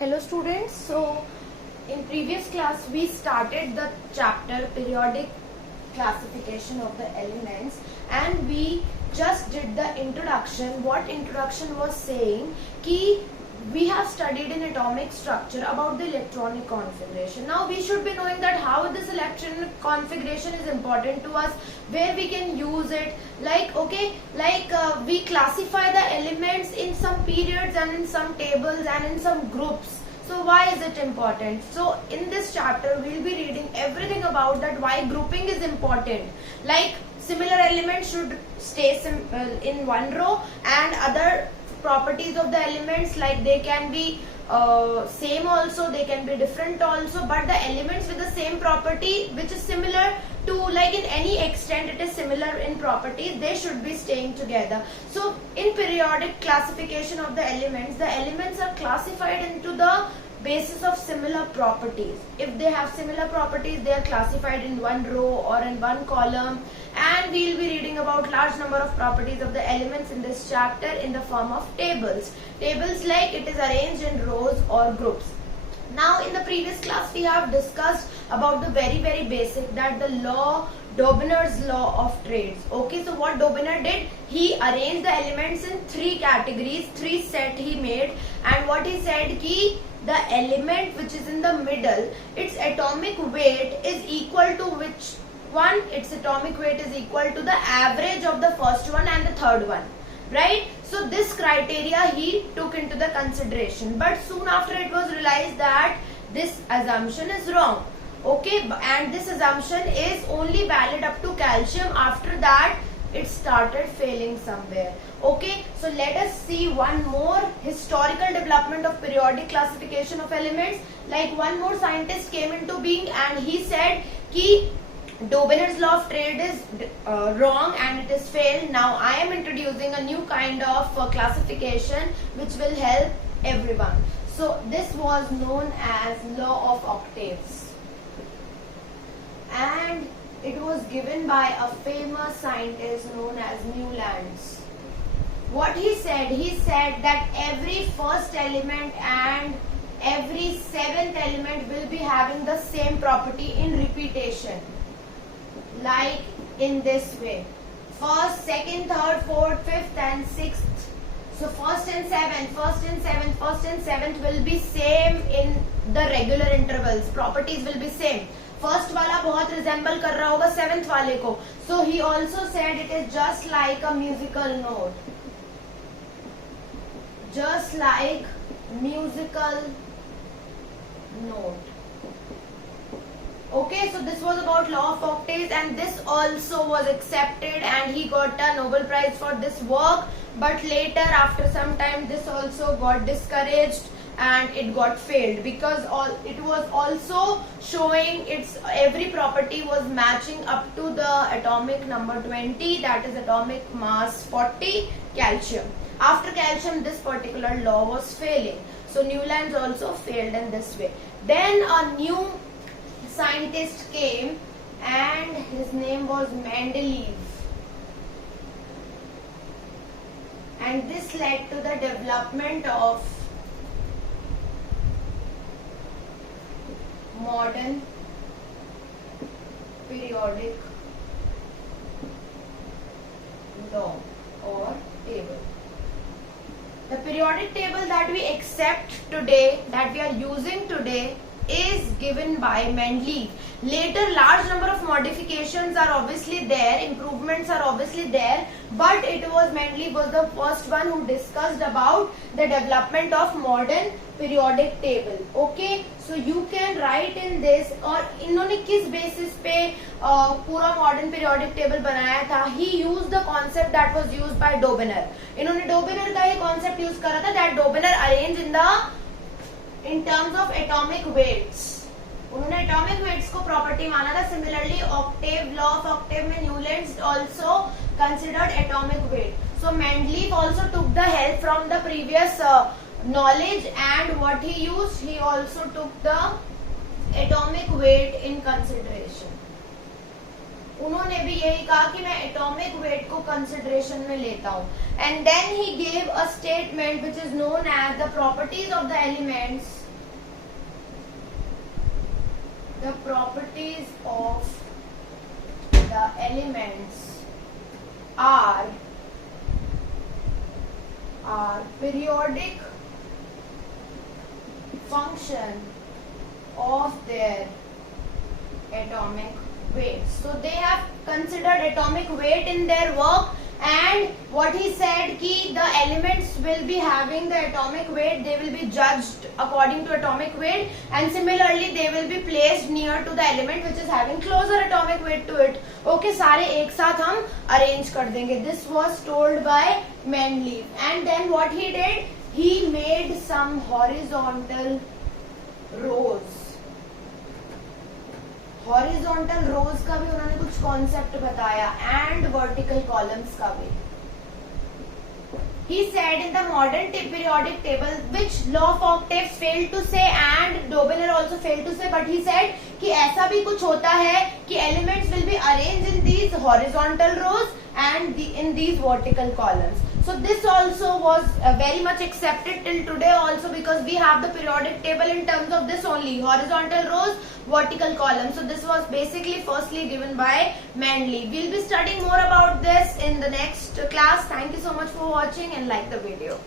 Hello students, so in previous class we started the chapter periodic classification of the elements and we just did the introduction. What introduction was saying ki we have studied in atomic structure about the electronic configuration. Now we should be knowing that how this electronic configuration is important to us, where we can use it, we classify the elements in some periods and in some tables and in some groups. So why is it important? So in this chapter we will be reading everything about that, why grouping is important. Like similar elements should stay in one row, and other properties of the elements, like they can be same also, they can be different also, but the elements with the same property which is similar to, like in any extent it is similar in properties, they should be staying together. So in periodic classification of the elements are classified into the basis of similar properties. If they have similar properties, they are classified in one row or in one column, and we will be reading about large number of properties of the elements in this chapter in the form of tables. Tables, like it is arranged in rows or groups. Now in the previous class we have discussed about the very basic, that the law, Dobener's law of trades. Okay, so what Dobener did, he arranged the elements in three categories, three set he made, and what he said ki the element which is in the middle, its atomic weight is equal to which one? Its atomic weight is equal to the average of the first one and the third one, right? So this criteria he took into the consideration, but soon after it was realized that this assumption is wrong. Okay, and this assumption is only valid up to calcium. After that it started failing somewhere. Okay, so let us see one more historical development of periodic classification of elements. Like one more scientist came into being and he said ki Dobener's law of trade is wrong and it is failed. Now I am introducing a new kind of classification which will help everyone. So this was known as law of octaves, and it was given by a famous scientist known as Newlands. What he said that every first element and every seventh element will be having the same property in repetition, like in this way: first, second, third, fourth, fifth and sixth. So first and seventh will be same in the regular intervals, properties will be same. First वाला बहुत resemble कर रहा होगा seventh वाले को. So he also said it is just like a musical note, just like musical note. Okay, so this was about law of octaves, and this also was accepted and he got a Nobel Prize for this work. But later, after some time, this also got discouraged and it got failed, because it was also showing its every property was matching up to the atomic number 20, that is atomic mass 40, calcium. After calcium, this particular law was failing. So Newlands also failed in this way. Then a new scientist came and his name was Mendeleev, and this led to the development of modern periodic law or table. The periodic table that we accept today, that we are using today, is given by Mendeleev. Later, large number of modifications are obviously there, improvements are obviously there, but it was Mendeleev was the first one who discussed about the development of modern periodic table. Okay, so you can write in this. और इन्होंने किस basis पे पूरा modern periodic table बनाया था? He used the concept that was used by Dobener. इन्होंने Dobener का ये concept use करा था, that Dobener arranged in terms of atomic weights. उन्होंने atomic weights को property माना था. Similarly, octave, law of octave में Newlands also considered atomic weight. So Mendeleev also took the help from the previous knowledge, and what he used, he also took the atomic weight in consideration. उन्होंने भी यही कहा कि मैं atomic weight को consideration में लेता हूँ. And then he gave a statement which is known as the properties of the elements the properties of the elements are periodic function of their atomic weight. So they have considered atomic weight in their work, and what he said ki the elements will be having the atomic weight, they will be judged according to atomic weight, and similarly they will be placed near to the element which is having closer atomic weight to it. Okay, सारे एक साथ हम arrange कर देंगे. This was told by Mendeleev, and then what he did, he made some horizontal rows. Horizontal rows का भी उन्होंने कुछ कॉन्सेप्ट बताया, एंड वर्टिकल कॉलम्स का भी. He said in the modern periodic table, which law of octaves failed to say and Dobiner also failed to say, but he said कि ऐसा भी कुछ होता है कि elements will be arranged in these horizontal rows and in these vertical columns. So this also was very much accepted till today also, because we have the periodic table in terms of this only, horizontal rows, vertical columns. So this was basically firstly given by Mendeleev. We'll be studying more about this in the next class. Thank you so much for watching and like the video.